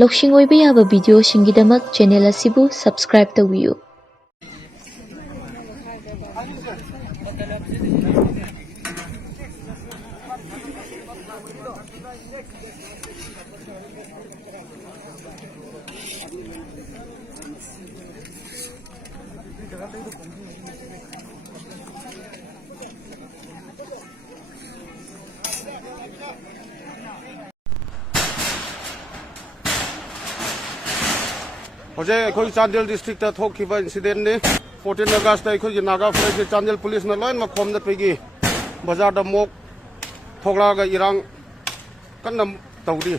ꯂꯧꯁꯤꯡ ꯑꯣꯏꯕ ꯌꯥꯕ ꯚꯤꯗꯤꯑꯣꯁꯤꯡꯒꯤꯗꯃꯛ ꯆꯦꯅꯦꯜ ꯑꯁꯤꯕꯨ ꯁꯕꯁꯀ꯭ꯔꯥꯏꯕ ꯇꯧꯕꯤꯌꯨ꯫ Hoje akhoi Chandel district ta thokhiba incident ni 14 August ta akhoi Naga forest Chandel police na loin ma khom da pegi bazar da mok thokla ga irang kanna tawdi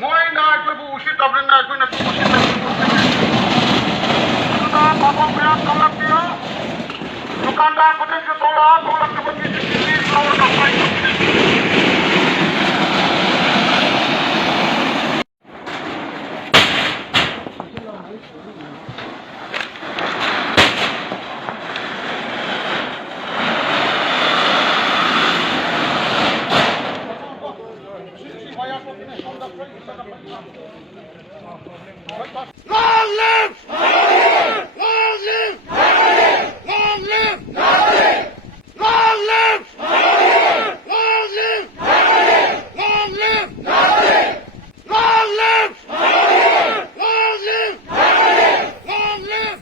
moi na akhoi bu usi tabren na akhoi na usi na papa kya kalak diya dukandar ko se thoda ke baki se law na pai Long live! Long live! Long live! Long live! Long live! Long live! Long live! Long live! Long live!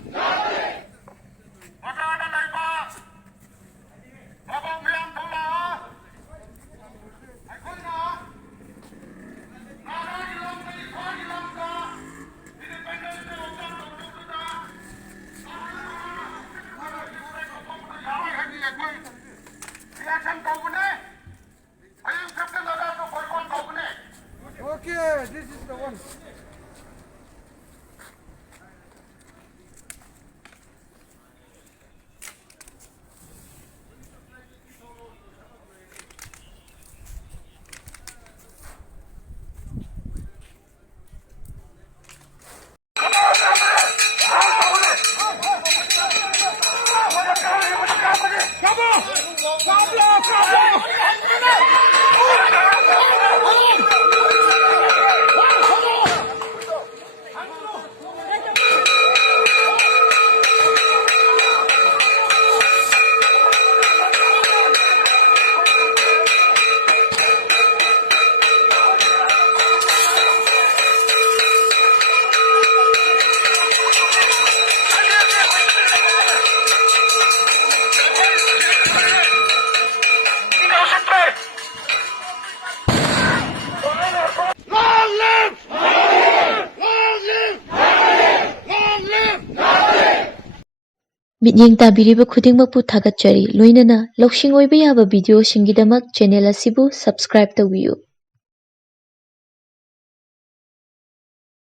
Magana LAIBAK! Babang Miang Thola! Aikoy na! Okay, this is the one. Mityeng tabiriba khudingmakpu thagatchari loinana ꯂꯧꯁꯤꯡ ꯑꯣꯏꯕ ꯌꯥꯕ ꯚꯤꯗꯤꯑꯣꯁꯤꯡꯒꯤꯗꯃꯛ channel ꯑꯁꯤꯕꯨ subscribe ꯇꯧꯕꯤꯌꯨ꯫